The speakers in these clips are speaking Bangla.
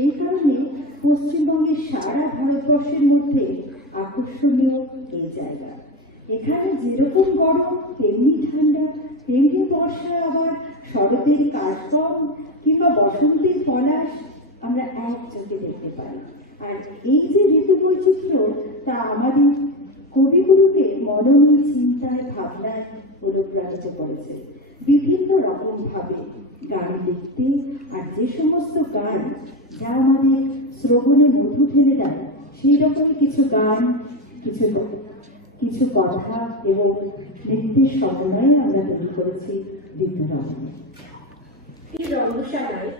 সেই কারণে পশ্চিমবঙ্গের সারা ভারতবর্ষের মধ্যে আকর্ষণীয় এই জায়গা। এখানে যেরকম গরম তেমনি ঠান্ডা, তেমনি বর্ষা, আবার শরতের কাশবন কিংবা বসন্তের পলাশ আমরা একযোগে দেখতে পাই। আর এই যে ঋতু বৈচিত্র্য, তা আমাদের কবিগুরুকে মনন চিন্তায় ভাবনায় অনুপ্রাণিত করেছে বিভিন্ন রকম ভাবে গান লিখতে। আর যে সমস্ত গান যা আমাদের শ্রবণে মধু ঢেলে দেয়, সেই রকমই কিছু গান, কিছু কথা এবং নৃত্যের সমন্বয়ে আমরা তৈরি করেছি বিদ্যারঙ্গ। এই রঙ্গশালায়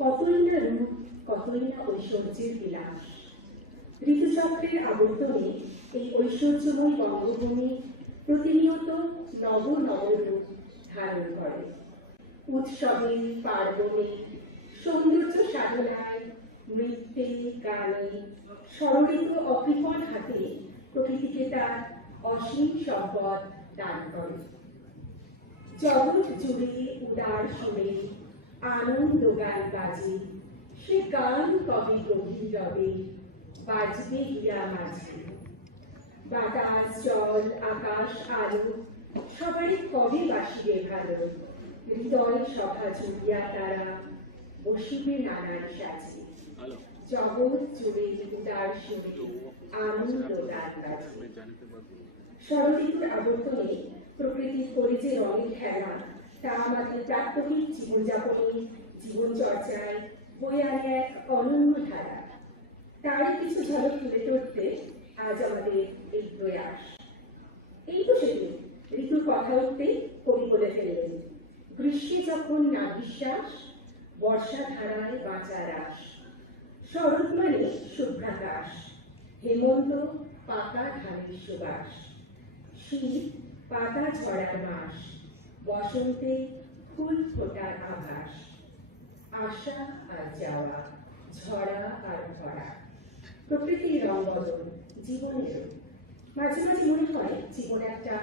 কতই না রূপ, কতই না ঐশ্বর্যের বিলাস। ঋতুচক্রের আবর্তনে এই ঐশ্বর্যময় বঙ্গভূমি প্রতিনিয়ত নব নব রূপ ধারণ করে। উৎসবে, পার্বণে, সৌন্দর্য সাধনায়, নৃত্যে, গানে স্মরণিত অকৃপণ হাতে প্রকৃতিকে তার অসীম সম্পদ দান করে। জগৎ জুড়ে উদার সুরে আনন্দ গান বাজে, সে গান কবে গভীর রবে বাজবে হীরা মাঝে। বাতাস, জল, আকাশ, আলো সবারই কবে বাসিবে ভালো, হৃদয় সভা জুড়িয়া তারা বসিবে নানান সাজে। জগৎ জুড়ে উদার সুরে আনন্দ গান বাজে। শরৎঋতুর আবর্তনে প্রকৃতির করে যে রঙের খেলা, তা আমাদের প্রাত্যহিক জীবনযাপনে, জীবনচর্চায় বয়ে আনে এক অনন্য ধারা। তারই কিছু ঝলক তুলে ধরতে আজ আমাদের এই প্রয়াস। এই তো সেদিন ঋতুর কথা উঠতে কবি বলে ফেললেন, গ্রীষ্মে যখন না বিশ্বাস, বর্ষা ধারায় বাঁচার আস। শরৎ মানে শুভ্রাকাশ, হেমন্ত পাতা ধানের সুবাস। শীত পাতা ঝরার মাস, বসন্তে ফুল ফোটার আভাস। আশা আর যাওয়া, ঝরা আর ভরা, প্রকৃতির রং বদল জীবনের। মাঝে মাঝে মনে হয় জীবন একটা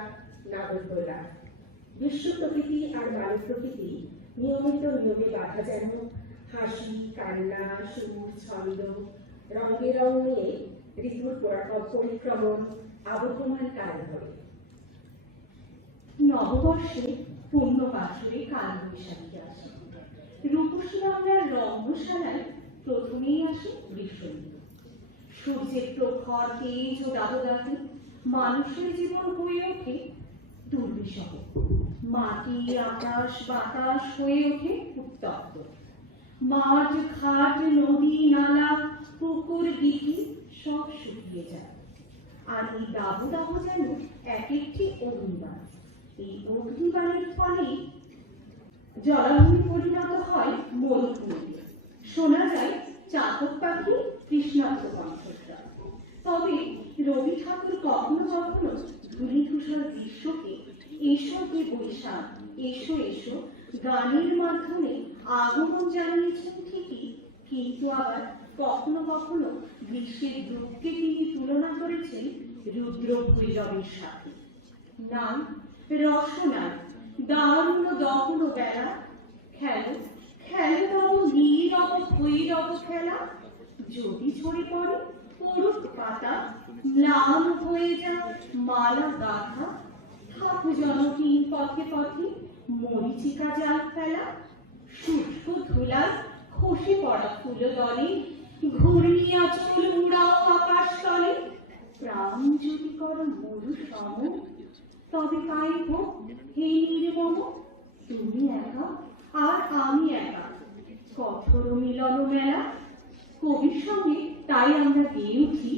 নাগরদোলা। বিশ্ব প্রকৃতি আর মানব প্রকৃতি নিয়মিত নিয়মে বাধা যেন হাসি, কান্না, সুর, ছন্দ, রঙে রং নিয়ে ঋতুর পরিক্রমণ আবহমান কাল ধরে। নববর্ষে পূর্ণ বাসরে কাল বৈশাখী আসে। রূপসী বাংলার রঙ্গশালায় প্রথমেই আসে গ্রীষ্ম ঋতু। সূর্যের প্রখর তেজ ও দাবদাহে মানুষের জীবন হয়ে ওঠে দুর্বিষহ। মাটি, আকাশ, বাতাস হয়ে ওঠে উত্তপ্ত। মাঠ, ঘাট, নদী, নালা, পুকুর, দিঘি সব শুকিয়ে যায়। আর এই দাবদাহ যেন এক একটি অগ্নিবাণ। এই অগ্নিবাণের ফলে জলাভূমি পরিণত হয় মরুভূমিতে। শোনা যায় চাতক পাখি তৃষ্ণার্ত কণ্ঠস্বর। তবে রবি ঠাকুর কখনো কখনো ধূলিধূসর গ্রীষ্মকে এসো হে বৈশাখ, এসো এসো গানের মাধ্যমে আগমন জানিয়েছেন ঠিকই, কিন্তু আবার কখনো কখনো গ্রীষ্মের রূপকে তিনি তুলনা করেছেন রুদ্র ভৈরবের সাথে। নাম রসনার দারুণ দহন বেলা, খেলো খেলো তব নীরব ভৈরব খেলা। যদি ঝরে পড়ে পড়ুক পাতা, ম্লান হয়ে যাক মালা গাথা। থাকো জনহীন পথে পথে মরিচিকা জাল ফেলা। শুষ্ক ধুলায় খসে পড়া ফুল দলে ঘুরিয়া চুল উড়াও আকাশ তলে। প্রাণ যদি করো মরু সম, তবে পাইব হে নির্মম। তুমি একা আর আমি একা, কঠোর মিলন মেলা। কবির সঙ্গে তাই আমরা গেয়ে উঠি,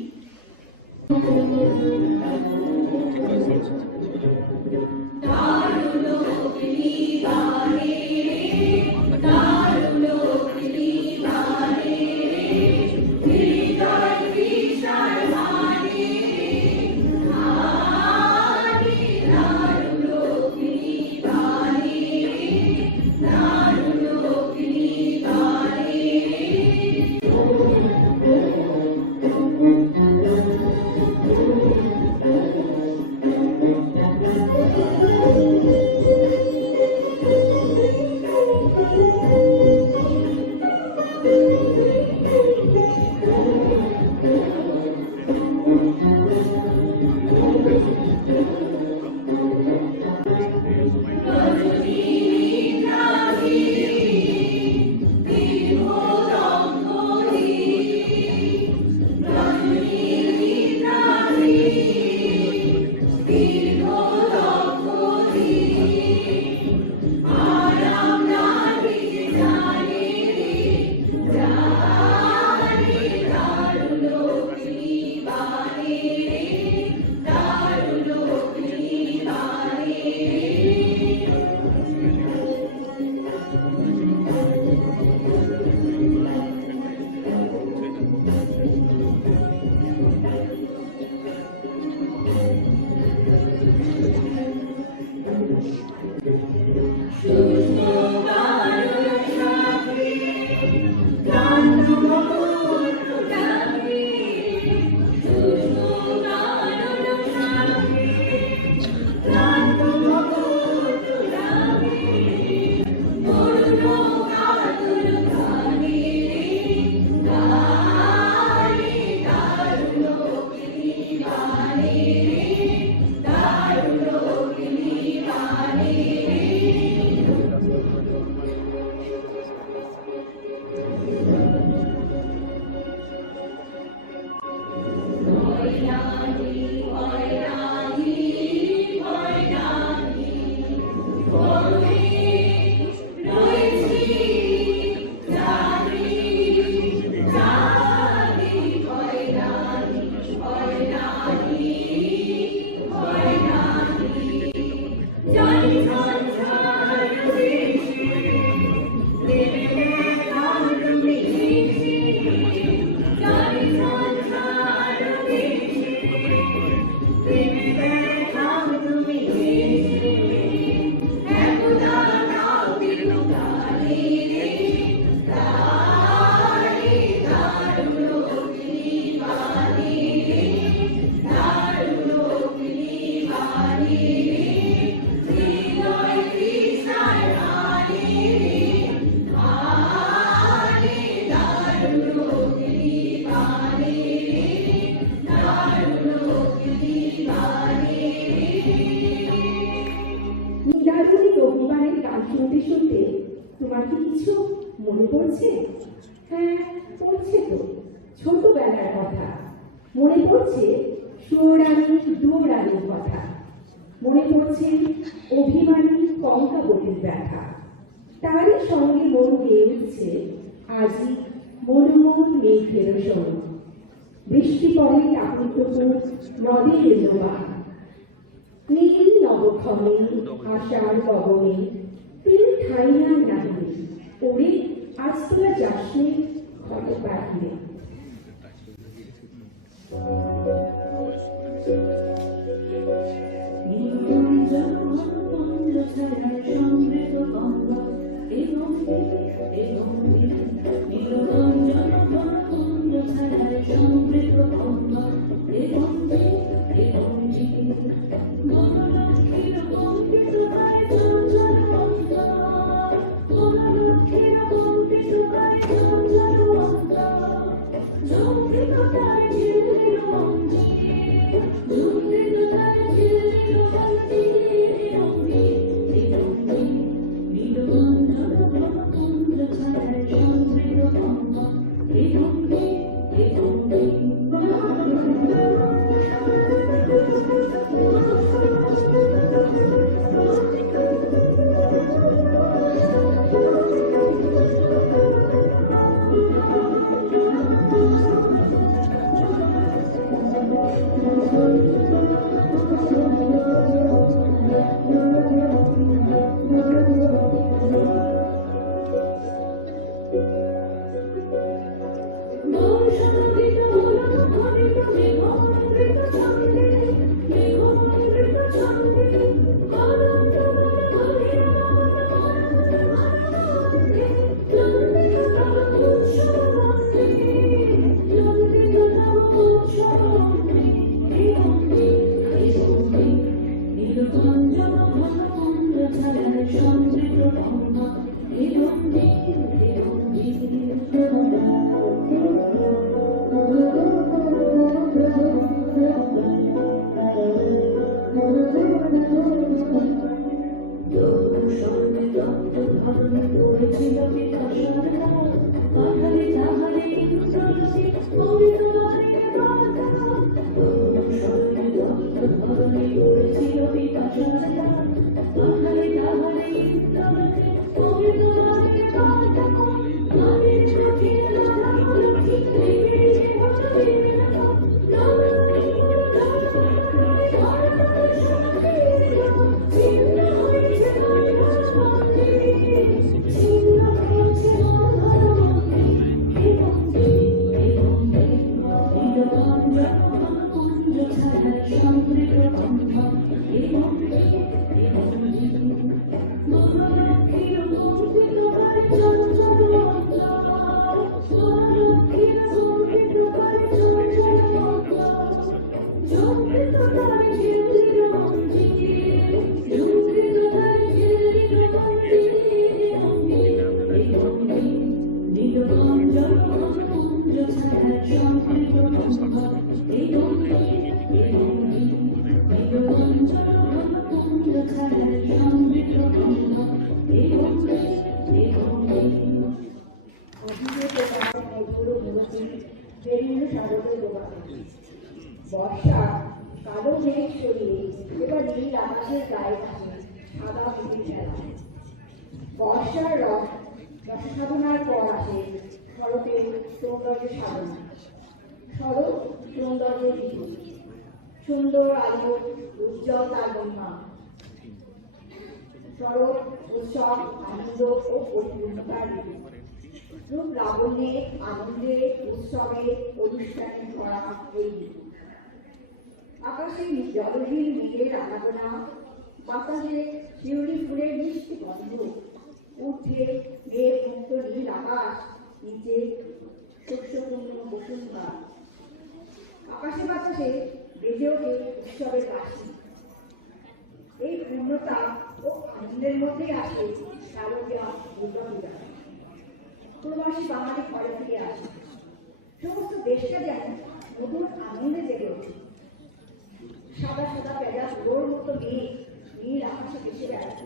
কিছু মনে পড়ছে? হ্যাঁ, পড়ছে তো, ছোটবেলার কথা। মনে পড়ছে সুরানি দুরানির কথা। মনে পড়ছে অভিমানী কঙ্কাবতীর ব্যথা। তারই সঙ্গে মন গেয়ে উঠছে আজি মনোমন মেঘের শোন। বৃষ্টি পড়ে টাকুরটুকু নদীর লোয়া। নীল নবক্ষণে আশার গগনে তিনি ঠাইয়া নাহিবে। ওরে আজ তোরা যাসনে ক্ষত বাহিরে। বর্ষা কালো মেঘ সরিয়ে এবার নীল আকাশের গায়ে থাকে সাদা মেঘের খেলা। বর্ষার রসাধনার পর আসে শরতের সৌন্দর্য সাধনা। শরৎ সৌন্দর্যের ঋতু, সুন্দর আলো উজ্জ্বল তার মহিমা। শরৎ উৎসব আনন্দ ও পরিপূর্ণতার ঋতু। রূপ লাবণ্যে আনন্দে উৎসবে অনুষ্ঠানে ভরা এই ঋতু। আকাশে জলহীন মেঘের আনাগোনা, বাতাসে শিউলি ফুলের মিষ্টি গন্ধ, ঊর্ধ্বে মেঘ মুক্ত নীল আকাশ, নিচে শস্যপূর্ণ বসুন্ধরা। আকাশে বাতাসে বেজে ওঠে উৎসবের বাঁশি। এই পূর্ণতা ও আনন্দের মধ্যেই আসে শারদীয়া দুর্গা পূজা। প্রবাসী বাঙালি ঘরে ফিরে আসে, সমস্ত দেশটা যেন নতুন আনন্দে জেগে ওঠে। সাদা সাদা পেঁজা পুরোর মতো মেঘ নীল আকাশে ভেসে বেড়াচ্ছে।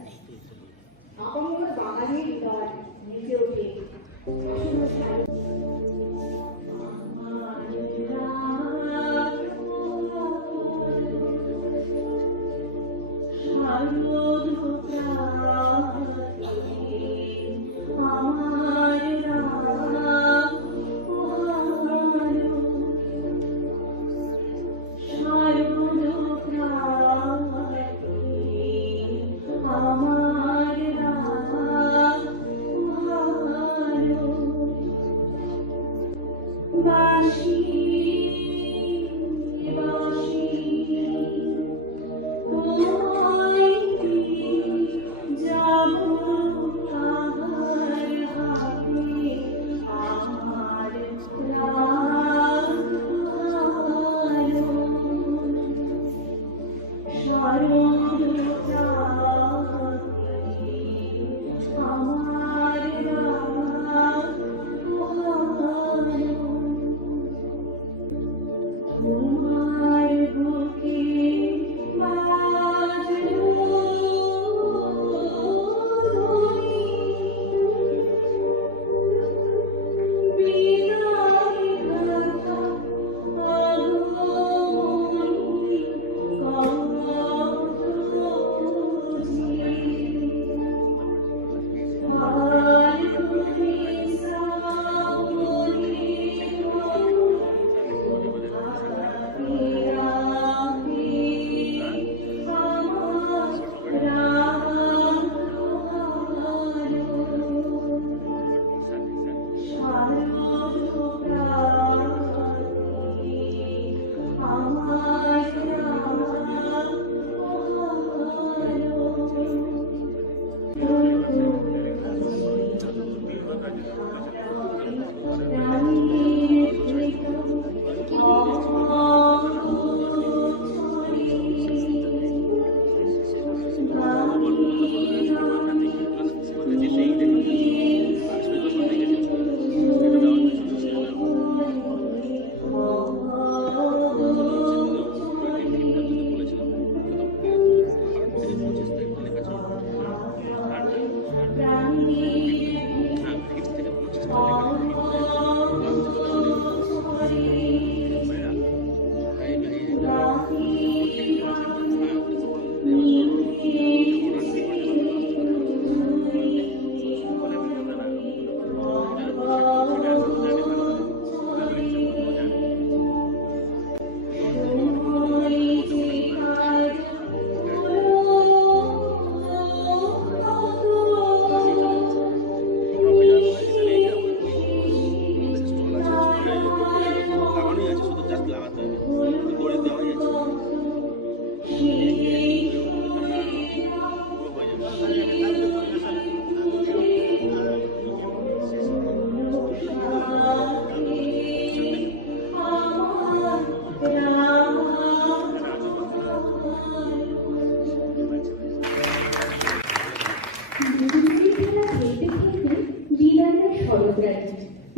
আপামর বাঙালির হৃদয় বেজে ওঠে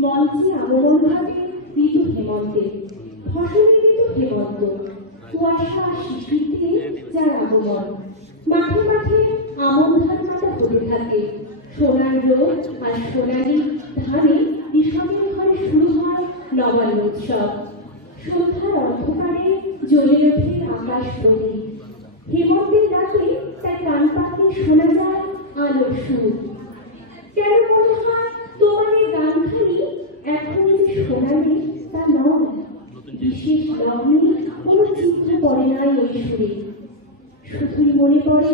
মঞ্চে আগমন ভাবে ঋতু হেমন্তে, ফসলের ঋতু হেমন্ত, কুয়াশা শিশিরতে যার আগমন। মাঠে মাঠে আমন ধান কাটা হতে থাকে, সোনার রোদ আর সোনালি ধানে কৃষকের ঘরে শুরু হয় নবান্ন উৎসব। সন্ধ্যার অন্ধকারে জ্বলে ওঠে আকাশ প্রদীপ, হেমন্তের রাতে তাই কান পাতলে শোনা যায় আলোর সুর। কেন মনে হয় তোমার এই গানখানি এখন যে শোনালে তা নয়, বিশেষ লগ্নে কোনো চিত্র পড়ে নাই ওই সুরে। শুধুই মনে পড়ে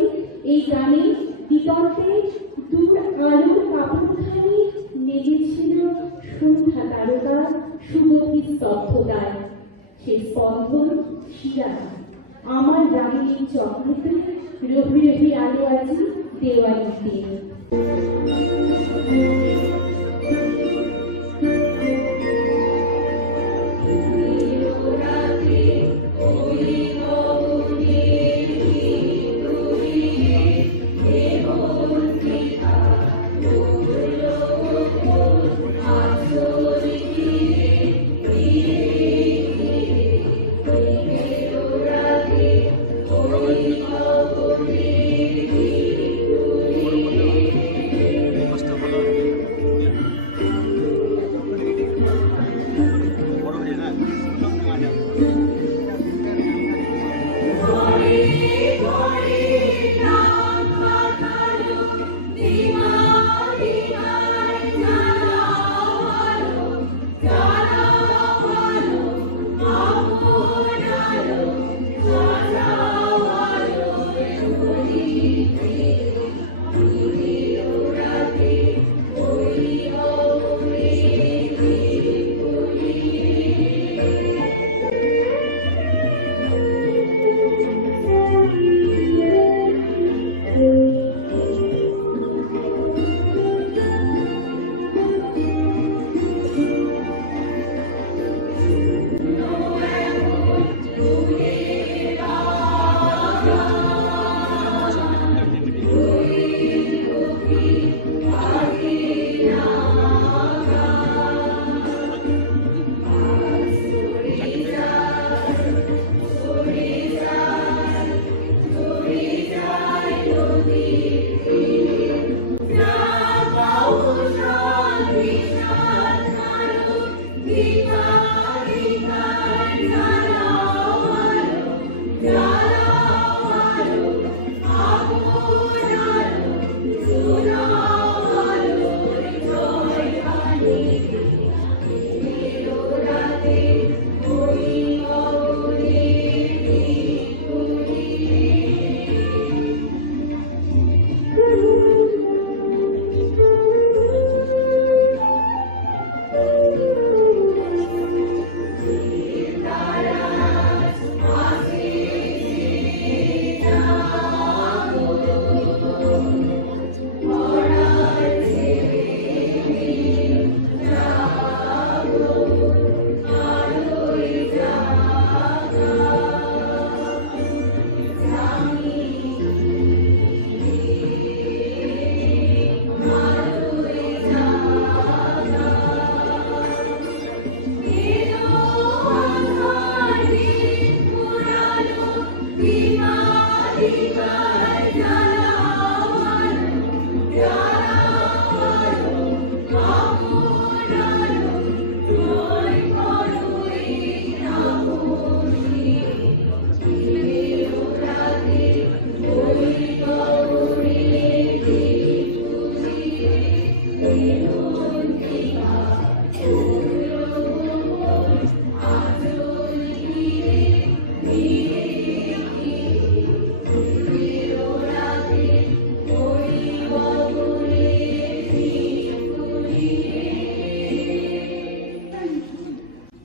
এই গানে দিগন্তে দূর আলোর কাপড়খানি লেগেছিল সন্ধ্যা তারকা সুগভীর স্তব্ধতায়। সে স্পন্দন শিরা আমার গ্রামের এই চক্রতে রবি রবি আলো আছে দেওয়ালিতে।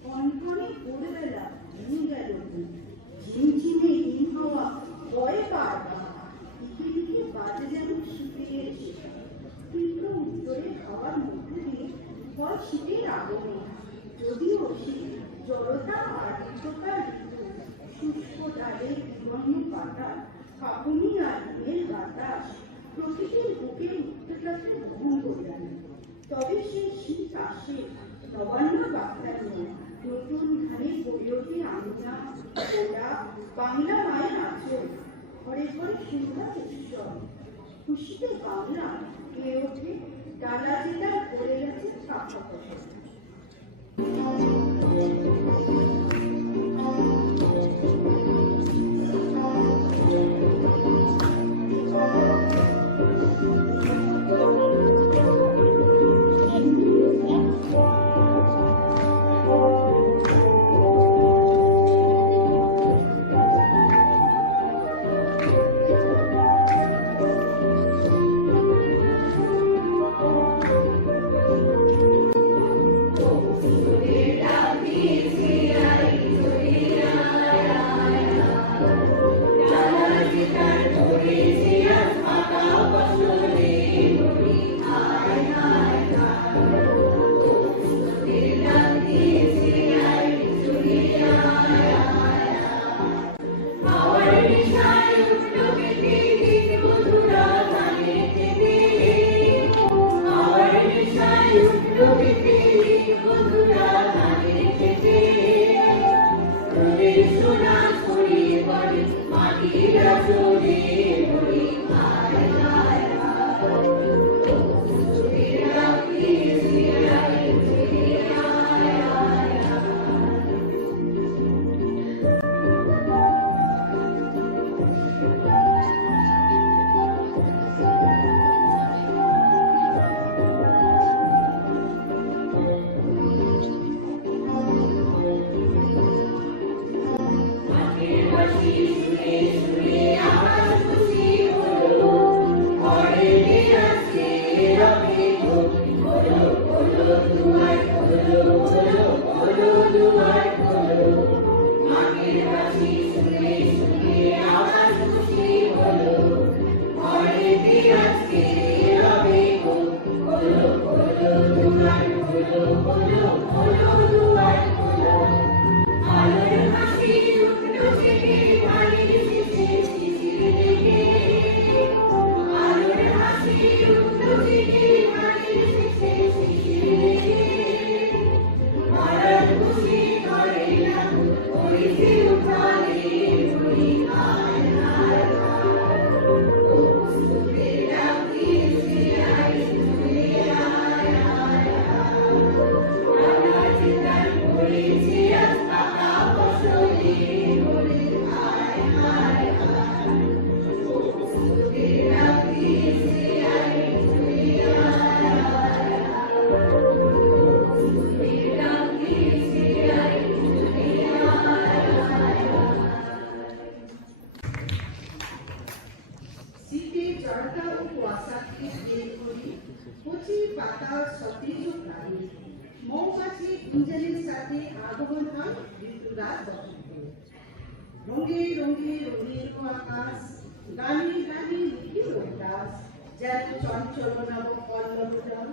কনকনে ভোরবেলা ঘুম গেল ঝিমঝিমে হিম হাওয়া ভয়ে পার দিকে দিকে বাজে যেন শীতের এসে তীব্র উত্তরে হাওয়ার মধ্যে দিয়ে হয় শীতের আগমন, যদিও শীত জড়তা আর ঋতুকার ঋতু, শুষ্ক ডালে বিবর্ণ পাতা, কাঁপুনি আর হিমের বাতাস প্রকৃতির বুকে উত্তেজনাকে বহন করে আনে। তবে সেই শীত আসে নবান্ন বার্তা নিয়ে, নতুন ধানে গড়ে ওঠে আঙুনা গোড়া, বাংলা মায়ের আঁচল, ঘরে ঘরে সন্ধ্যা উৎসব, খুশিতে বাংলা গেয়ে ওঠে ডালা জেলার পড়ে গেছে কাঁচা ফসল। সুরের সাথে আগমন হয় ঋতুরাজ বসন্তের। রঙে রঙে রঙিন আকাশ, গানে গানে লিখে উল্লাস, যেন চঞ্চল নব পল্লব জল,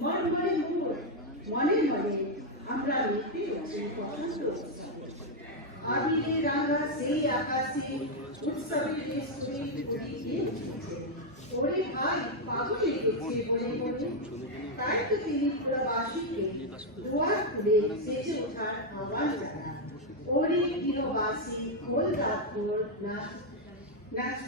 মর্মরে মোর মনে মনে আমরা মেতে আছি বসন্ত উৎসবে। আবিরে রাঙা সেই আকাশে উৎসবের সুরে ঘুরিয়ে উঠেছে। ওরে ভাই পাগল লেগেছে বলে বলে, তাই তো তিনি পুরবাসীকে দুয়ার খুলে সেজে ওঠার আহ্বান জানান। ওরে গৃহবাসী খোল দ্বার খোল, নাচ নাচ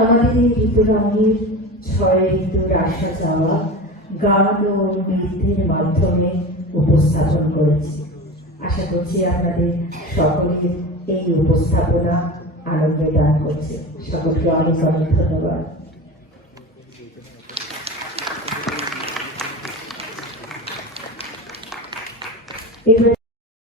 আমাদের এই ঋতুরঙের ছয় ঋতুর আসা যাওয়া গান ও নৃত্যের মাধ্যমে উপস্থাপন করেছি। আশা করছি আপনাদের সকলের এই উপস্থাপনা আনন্দ দান করছে। সকলকে অনেক অনেক ধন্যবাদ। এবার